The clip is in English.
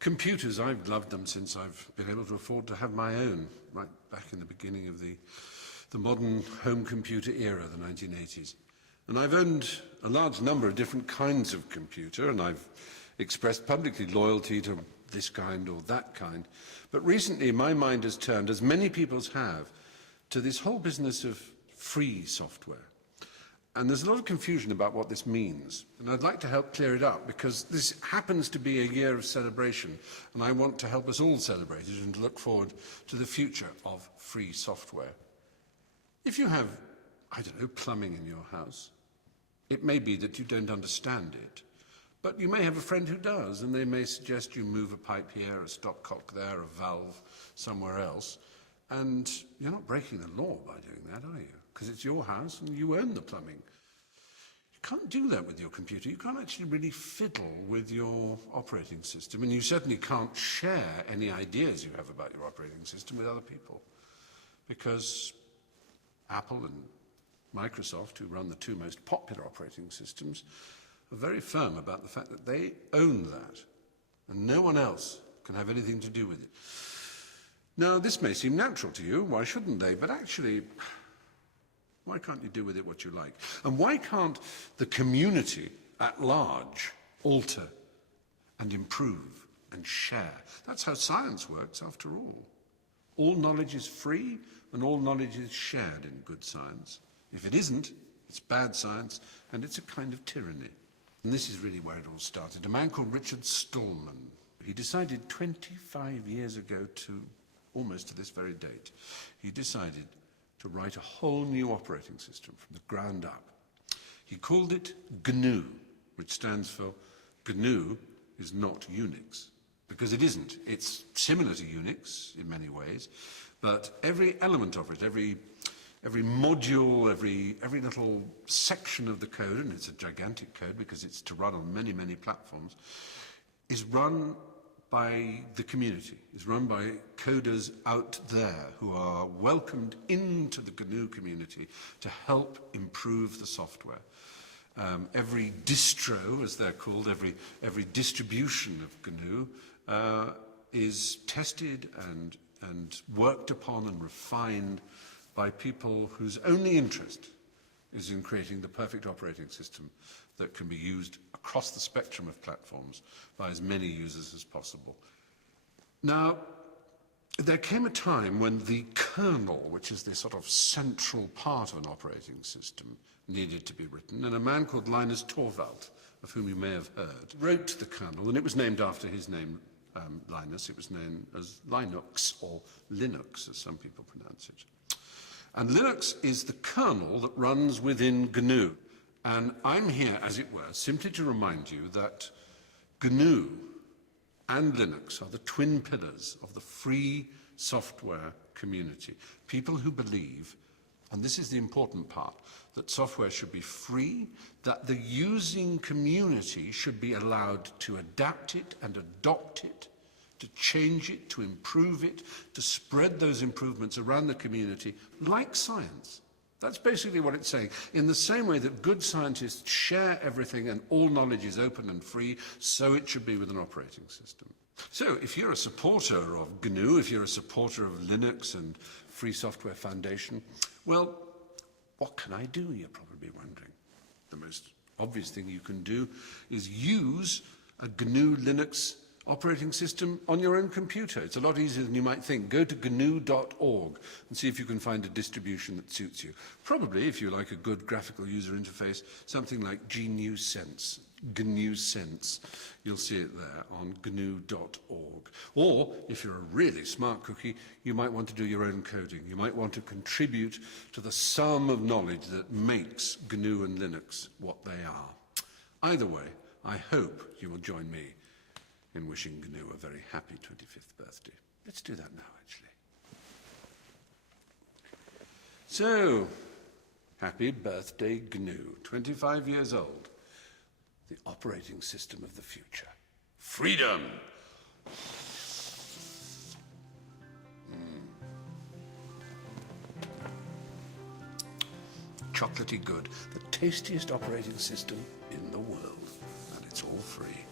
Computers, I've loved them since I've been able to afford to have my own, right back in the beginning of the modern home computer era, the 1980s. And I've owned a large number of different kinds of computer, and I've expressed publicly loyalty to this kind or that kind. But recently my mind has turned, as many people's have, to this whole business of free software. And there's a lot of confusion about what this means. And I'd like to help clear it up, because this happens to be a year of celebration, and I want to help us all celebrate it and look forward to the future of free software. If you have, I don't know, plumbing in your house, it may be that you don't understand it, but you may have a friend who does, and they may suggest you move a pipe here, a stopcock there, a valve somewhere else, and you're not breaking the law by doing that, are you? Because it's your house and you own the plumbing. You can't do that with your computer. You can't actually really fiddle with your operating system, and you certainly can't share any ideas you have about your operating system with other people, because Apple and Microsoft, who run the two most popular operating systems, are very firm about the fact that they own that, and no one else can have anything to do with it. Now, this may seem natural to you, why shouldn't they? But actually, why can't you do with it what you like? And why can't the community at large alter and improve and share? That's how science works, after all. All knowledge is free, and all knowledge is shared in good science. If it isn't, it's bad science, and it's a kind of tyranny. And this is really where it all started. A man called Richard Stallman, he decided 25 years ago, to almost to this very date, he decided to write a whole new operating system from the ground up. He called it GNU, which stands for GNU is not Unix, because it isn't. It's similar to Unix in many ways, but every element of it, every module, every little section of the code, and it's a gigantic code because it's to run on many, many platforms, is run by the community, is run by coders out there who are welcomed into the GNU community to help improve the software. Every distro, as they're called, every distribution of GNU is tested and worked upon and refined by people whose only interest is in creating the perfect operating system that can be used across the spectrum of platforms by as many users as possible. Now, there came a time when the kernel, which is the sort of central part of an operating system, needed to be written, and a man called Linus Torvald, of whom you may have heard, wrote the kernel, and it was named after his name, Linus. It was known as Linux, or Linux, as some people pronounce it. And Linux is the kernel that runs within GNU. And I'm here, as it were, simply to remind you that GNU and Linux are the twin pillars of the free software community. People who believe, and this is the important part, that software should be free, that the using community should be allowed to adapt it and adopt it, to change it, to improve it, to spread those improvements around the community, like science. That's basically what it's saying. In the same way that good scientists share everything and all knowledge is open and free, so it should be with an operating system. So if you're a supporter of GNU, if you're a supporter of Linux and Free Software Foundation, well, what can I do, you're probably wondering. The most obvious thing you can do is use a GNU Linux operating system on your own computer. It's a lot easier than you might think. Go to GNU.org and see if you can find a distribution that suits you. Probably, if you like a good graphical user interface, something like GNU Sense. GNU Sense. You'll see it there on GNU.org. Or, if you're a really smart cookie, you might want to do your own coding. You might want to contribute to the sum of knowledge that makes GNU and Linux what they are. Either way, I hope you will join me in wishing GNU a very happy 25th birthday. Let's do that now, actually. So, happy birthday, GNU. 25 years old. The operating system of the future. Freedom! Chocolatey good. The tastiest operating system in the world. And it's all free.